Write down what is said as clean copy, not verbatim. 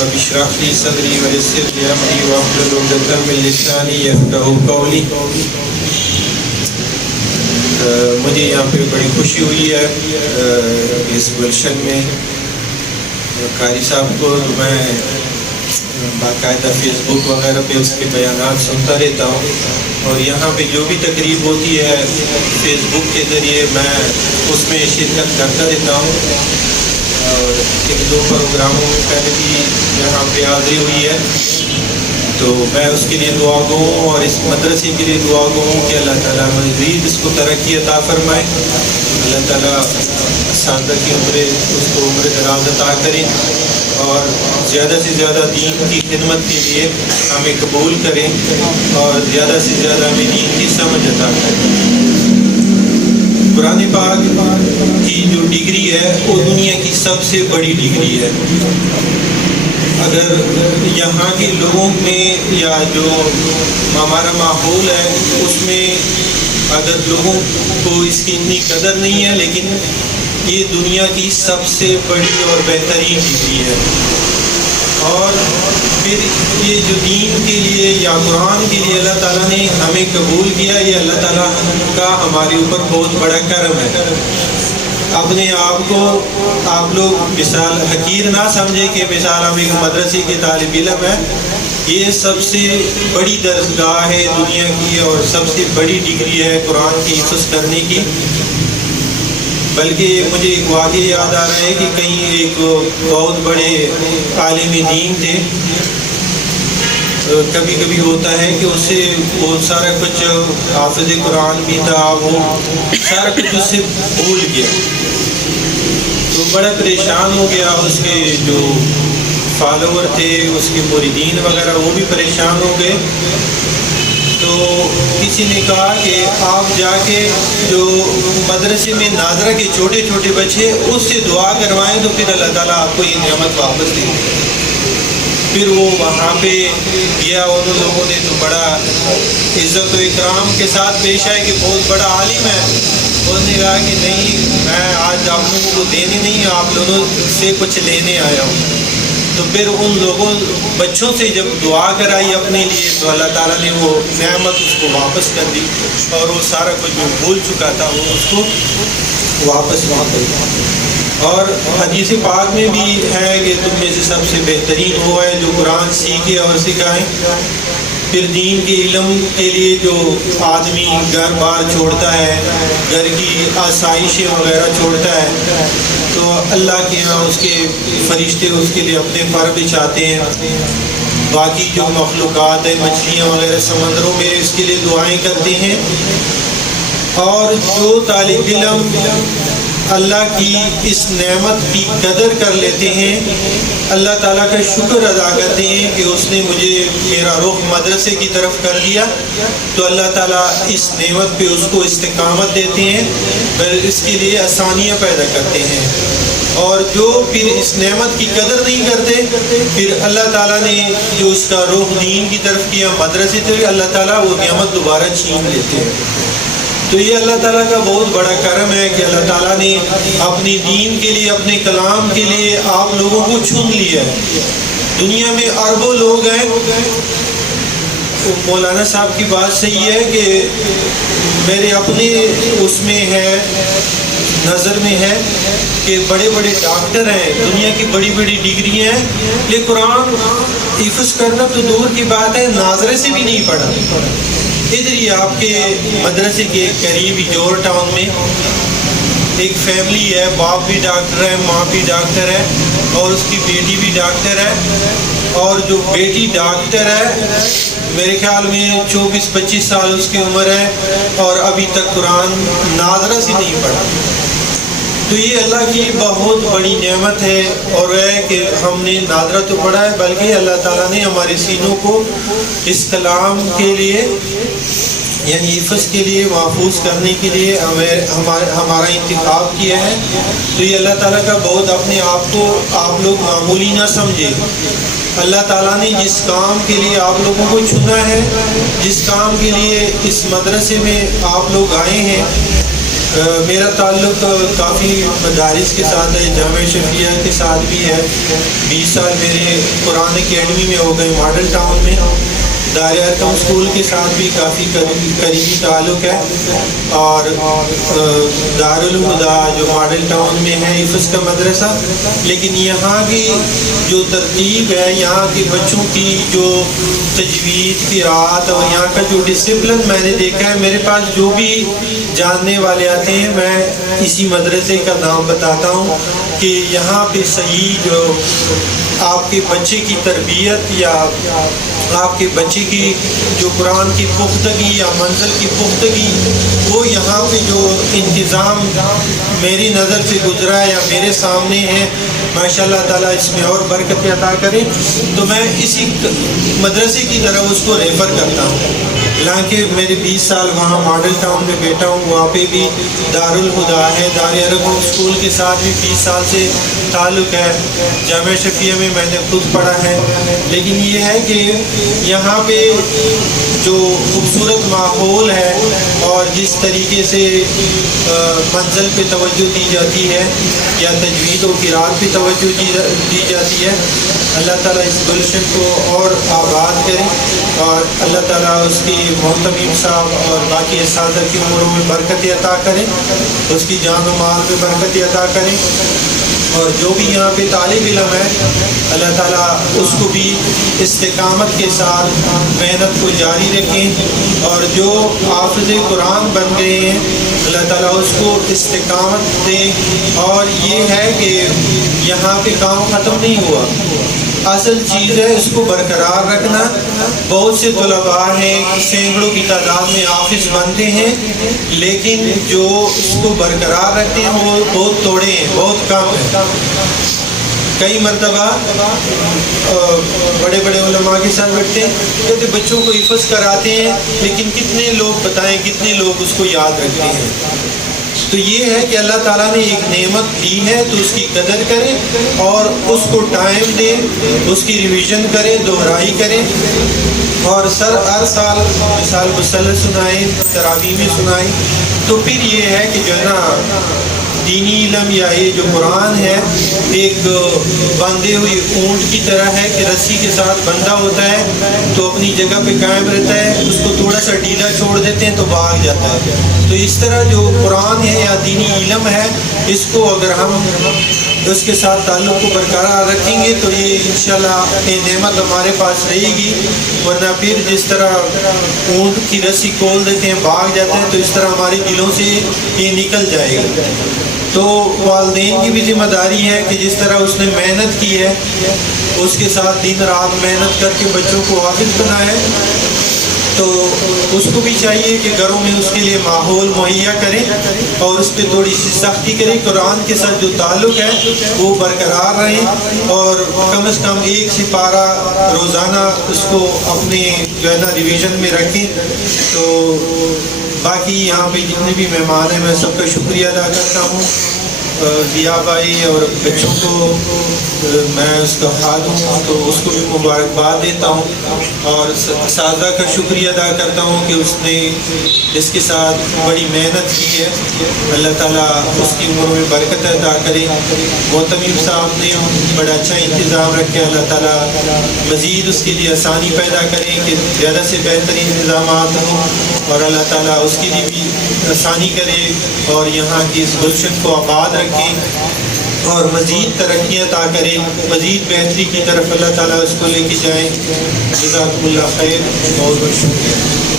رب اشرح لي صدري ويسر لي امري واحلل عقدة من لساني يفقهوا قولي. مجھے یہاں پہ بڑی خوشی ہوئی ہے اس گلشن میں قاری صاحب کو. میں باقاعدہ فیس بک وغیرہ پہ اس کے بیانات سنتا رہتا ہوں اور یہاں پہ جو بھی تقریب ہوتی ہے فیس بک کے ذریعے میں اس میں شرکت کرتا رہتا ہوں. اور ایک دو پروگراموں میں پہلے بھی یہاں پہ حاضری ہوئی ہے تو میں اس کے لیے دعا گو ہوں اور اس مدرسے کے لیے دعا گو ہوں کہ اللہ تعالیٰ مزید اس کو ترقی عطا فرمائے. اللہ تعالیٰ اساتذہ کی اس کو عمر دراز عطا کرے اور زیادہ سے زیادہ دین کی خدمت کے لیے ہمیں قبول کریں اور زیادہ سے زیادہ ہمیں دین کی سمجھ عطا کریں. قرآن پاک کی جو ڈگری ہے وہ دنیا کی سب سے بڑی ڈگری ہے. اگر یہاں کے لوگوں میں یا جو ہمارا ماحول ہے اس میں اگر لوگوں کو اس کی اتنی قدر نہیں ہے لیکن یہ دنیا کی سب سے بڑی اور بہترین ڈگری ہے. اور پھر یہ جو دین کے لیے یا قرآن کے لیے اللہ تعالیٰ نے ہمیں قبول کیا یہ اللہ تعالیٰ کا ہمارے اوپر بہت بڑا کرم ہے. اپنے آپ کو آپ لوگ مثال حقیر نہ سمجھے کہ مثال ہم ایک مدرسے کے طالب علم ہے. یہ سب سے بڑی درسگاہ ہے دنیا کی اور سب سے بڑی ڈگری ہے قرآن کی حفظ کرنے کی. بلکہ مجھے ایک واقعہ یاد آ رہا ہے کہ کہیں ایک بہت بڑے عالم دین تھے. کبھی کبھی ہوتا ہے کہ اس سے بہت سارا کچھ حافظ قرآن بھی تھا وہ سارا کچھ اس سے بھول گیا تو بڑا پریشان ہو گیا. اس کے جو فالوور تھے اس کے مریدین وغیرہ وہ بھی پریشان ہو گئے. تو کسی نے کہا کہ آپ جا کے جو مدرسے میں ناظرہ کے چھوٹے چھوٹے بچے اس سے دعا کروائیں تو پھر اللہ تعالیٰ آپ کو یہ نعمت واپس دے گا. پھر وہ وہاں پہ گیا ان لوگوں نے تو بڑا عزت و اکرام کے ساتھ پیش آئے کہ بہت بڑا عالم ہے. انہوں نے کہا کہ نہیں میں آج آپ لوگوں کو دینے نہیں آپ لوگوں سے کچھ لینے آیا ہوں. تو پھر ان لوگوں بچوں سے جب دعا کرائی اپنے لیے تو اللہ تعالیٰ نے وہ نعمت اس کو واپس کر دی اور وہ سارا کچھ جو بھول چکا تھا وہ اس کو واپس دیا. اور حدیث پاک میں بھی ہے کہ تم میں سے سب سے بہترین وہ ہے جو قرآن سیکھے اور سکھائے. پھر دین کے علم کے لیے جو آدمی گھر بار چھوڑتا ہے گھر کی آسائشیں وغیرہ چھوڑتا ہے تو اللہ کے یہاں اس کے فرشتے اس کے لیے اپنے پر بچھاتے ہیں. باقی جو مخلوقات ہیں مچھلیاں وغیرہ سمندروں میں اس کے لیے دعائیں کرتے ہیں. اور جو طالب علم اللہ کی اس نعمت کی قدر کر لیتے ہیں اللہ تعالیٰ کا شکر ادا کرتے ہیں کہ اس نے مجھے میرا رخ مدرسے کی طرف کر دیا تو اللہ تعالیٰ اس نعمت پہ اس کو استقامت دیتے ہیں پھر اس کے لیے آسانیاں پیدا کرتے ہیں. اور جو پھر اس نعمت کی قدر نہیں کرتے پھر اللہ تعالیٰ نے جو اس کا رخ دین کی طرف کیا مدرسے سے اللہ تعالیٰ وہ نعمت دوبارہ چھین لیتے ہیں. تو یہ اللہ تعالیٰ کا بہت بڑا کرم ہے کہ اللہ تعالیٰ نے اپنی دین کے لیے اپنے کلام کے لیے آپ لوگوں کو چن لیا ہے. دنیا میں اربوں لوگ ہیں. مولانا صاحب کی بات صحیح ہے کہ میرے اپنے اس میں ہے نظر میں ہے کہ بڑے بڑے ڈاکٹر ہیں دنیا کی بڑی بڑی ڈگری ہیں لیکن قرآن حفظ کرنا تو دور کی بات ہے ناظرے سے بھی نہیں پڑھا. ادھر ہی آپ کے مدرسے کے قریب ہی جوہر ٹاؤن میں ایک فیملی ہے باپ بھی ڈاکٹر ہے ماں بھی ڈاکٹر ہے اور اس کی بیٹی بھی ڈاکٹر ہے. اور جو بیٹی ڈاکٹر ہے میرے خیال میں 24-25 سال اس کی عمر ہے اور ابھی تک قرآن ناظرہ سے نہیں پڑھا. تو یہ اللہ کی بہت بڑی نعمت ہے اور ہے کہ ہم نے ناظرہ تو پڑھا ہے بلکہ اللہ تعالیٰ نے ہمارے سینوں کو اس کلام کے لیے یعنی حفظ کے لیے محفوظ کرنے کے لیے ہمارا انتخاب کیا ہے. تو یہ اللہ تعالیٰ کا بہت اپنے آپ کو آپ لوگ معمولی نہ سمجھے. اللہ تعالیٰ نے جس کام کے لیے آپ لوگوں کو چنا ہے جس کام کے لیے اس مدرسے میں آپ لوگ آئے ہیں میرا تعلق کافی مدارس کے ساتھ ہے، جامعہ شفیہ کے ساتھ بھی ہے. 20 سال میرے قرآن اکیڈمی میں ہو گئے ماڈل ٹاؤن میں. دار ارقم اسکول کے ساتھ بھی کافی قریبی تعلق ہے، اور دارالہدا جو ماڈل ٹاؤن میں ہے حفظ کا مدرسہ. لیکن یہاں کی جو ترتیب ہے، یہاں کے بچوں کی جو تجوید قرات اور یہاں کا جو ڈسپلن میں نے دیکھا ہے، میرے پاس جو بھی جاننے والے آتے ہیں میں اسی مدرسے کا نام بتاتا ہوں کہ یہاں پہ صحیح جو آپ کے بچے کی تربیت یا آپ کے بچے کی جو قرآن کی پختگی یا منزل کی پختگی، وہ یہاں پہ جو انتظام میری نظر سے گزرا ہے یا میرے سامنے ہے، ماشاء اللہ تعالیٰ اس میں اور برکت عطا کرے. تو میں اسی مدرسے کی طرف اس کو ریفر کرتا ہوں. حالانکہ میرے 20 سال وہاں ماڈل ٹاؤن میں بیٹھا ہوں، وہاں پہ بھی دارالہدا ہے، دار ارقم اسکول کے ساتھ بھی 20 سال سے تعلق ہے. جامعہ شفیہ میں نے خود پڑھا ہے. لیکن یہ ہے کہ یہاں پہ جو خوبصورت ماحول ہے اور جس طریقے سے منزل پہ توجہ دی جاتی ہے یا تجوید و قرات پہ توجہ دی جاتی ہے، اللہ تعالیٰ اس گلشن کو اور آباد کرے، اور اللہ تعالیٰ اس کی محتمیم صاحب اور باقی اساتذہ کی عمروں میں برکت عطا کریں، اس کی جان و مال میں برکت عطا کریں. اور جو بھی یہاں پہ طالب علم ہے، اللہ تعالیٰ اس کو بھی استقامت کے ساتھ محنت کو جاری رکھیں، اور جو حافظ قرآن بن گئے ہیں اللہ تعالیٰ اس کو استقامت دیں. اور یہ ہے کہ یہاں پہ کام ختم نہیں ہوا، اصل چیز ہے اس کو برقرار رکھنا. بہت سے طلباء ہیں، سینکڑوں کی تعداد میں حافظ بنتے ہیں، لیکن جو اس کو برقرار رکھتے ہیں وہ بہت تھوڑے ہیں، بہت کم ہیں. کئی مرتبہ بڑے بڑے علماء کے ساتھ بیٹھتے ہیں، کہتے بچوں کو حفظ کراتے ہیں، لیکن کتنے لوگ بتائیں کتنے لوگ اس کو یاد رکھتے ہیں. تو یہ ہے کہ اللہ تعالیٰ نے ایک نعمت دی ہے تو اس کی قدر کریں اور اس کو ٹائم دیں، اس کی ریویژن کریں، دہرائی کریں. اور ہر سال مثال مسلح سنائیں، تراویح میں سنائیں. تو پھر یہ ہے کہ جو ہے نا دینی علم یا یہ جو قرآن ہے ایک باندھے ہوئی اونٹ کی طرح ہے کہ رسی کے ساتھ بندھا ہوتا ہے تو اپنی جگہ پہ قائم رہتا ہے، اس کو تھوڑا سا ڈھیلا چھوڑ دیتے ہیں تو بھاگ جاتا ہے. تو اس طرح جو قرآن ہے یا دینی علم ہے، اس کو اگر ہم اس کے ساتھ تعلق کو برقرار رکھیں گے تو یہ انشاءاللہ یہ نعمت ہمارے پاس رہے گی. ورنہ پھر جس طرح اونٹ کی رسی کھول دیتے ہیں بھاگ جاتے ہیں، تو اس طرح ہمارے دلوں سے یہ نکل جائے گا. تو والدین کی بھی ذمہ داری ہے کہ جس طرح اس نے محنت کی ہے اس کے ساتھ دن رات محنت کر کے بچوں کو حافظ بنایا ہے، تو اس کو بھی چاہیے کہ گھروں میں اس کے لیے ماحول مہیا کریں اور اس پہ تھوڑی سی سختی کریں. قرآن کے ساتھ جو تعلق ہے وہ برقرار رہے اور کم از کم ایک سپارہ روزانہ اس کو اپنے جو ہے نا ریویژن میں رکھیں. تو باقی یہاں پہ جتنے بھی مہمان ہیں میں سب کا شکریہ ادا کرتا ہوں. ضیاء بھائی اور بچوں کو میں اس کا خادم ہوں تو اس کو بھی مبارکباد دیتا ہوں، اور اساتذہ کا شکریہ ادا کرتا ہوں کہ اس نے اس کے ساتھ بڑی محنت کی ہے. اللہ تعالیٰ اس کی عمر میں برکت عطا کرے. محتمیم صاحب نے بڑا اچھا انتظام رکھے، اللہ تعالیٰ مزید اس کے لیے آسانی پیدا کرے کہ زیادہ سے بہترین انتظامات ہوں، اور اللہ تعالیٰ اس کے لیے بھی آسانی کرے اور یہاں کی اس گلشن کو آباد رکھیں اور مزید ترقیاں عطا کرے، مزید بہتری کی طرف اللہ تعالیٰ اس کو لے کے جائیں. جزاکم اللہ خیر، بہت بہت شکریہ.